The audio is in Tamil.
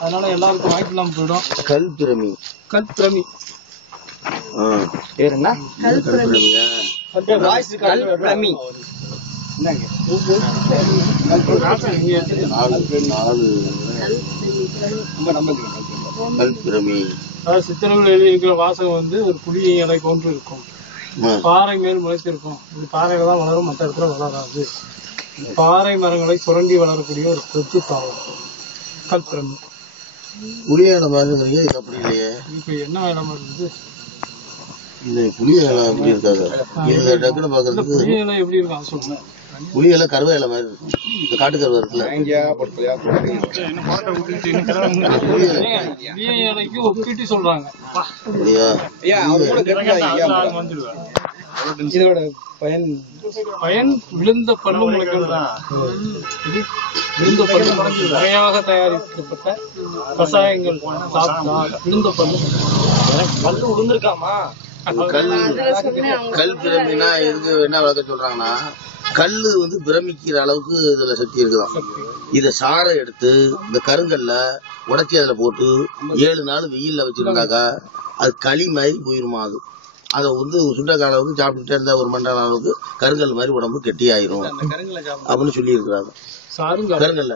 அதனால எல்லாருக்கும் வாய்ப்பு இல்லாம போயிடும். கல் பிரமி கல் பிரமி ஆ. பேர் என்ன? கல் பிரமியா வாய்ஸ் கல் பிரமி எழுதியிருக்கிற வாசகம் வந்து ஒரு புளிய இலை போன்று இருக்கும். பாறை மேல் முளைத்திருக்கும். இது பாறையில தான் வளரும் மற்ற இடத்துல வளராது. பாறை மரங்களை சுரண்டி வளரக்கூடிய ஒரு கொத்து தாவரம் கல் பிரமி புளிய இது அப்படி இல்லையே. இப்ப என்ன வேலை இருக்குது இது புளிய இலை அப்படி இருக்காது. இது டக்குனு புளிய இலை. எப்படி இருக்கும் அது சொல்லுங்க. புளிய இலை கருவே இலை மாதிரி இருக்கும் இந்த காட்டு கருவை இருக்குல்ல. புளிய இலைக்கு ஒப்பிட்டு சொல்றாங்க. அப்படியா? இதோட பயன்? பயன் விழுந்த பல்லு முளைக்கும் இது விழுந்த பல்லு முறையாக தயாரிக்கப்பட்ட கஷாயங்கள். சாப்பிட்டா விழுந்த பல்லு. பல்லு விழுந்திருக்காமா கல். கல் பிரமினா எதுக்கு என்ன வளர்க்க சொல்றாங்கன்னா கல்லு வந்து பிரமிக்கிற அளவுக்கு இதுல சக்தி இருக்குதாம் இத சாறை எடுத்து இந்த கருங்கல்ல உடைச்சி அதுல போட்டு ஏழு நாள் வெயில்ல வச்சிருந்தாக்கா அது களி மாதிரி போயிருமா அது? அதை வந்து சுண்டக்காய் அளவுக்கு சாப்பிட்டுட்டே இருந்தா ஒரு மணி நேரம் அளவுக்கு கருங்கல் மாதிரி உடம்பு கெட்டியாயிரும். அப்படின்னு சொல்லி இருக்கிறாங்க சாருங்க கருங்கல்ல.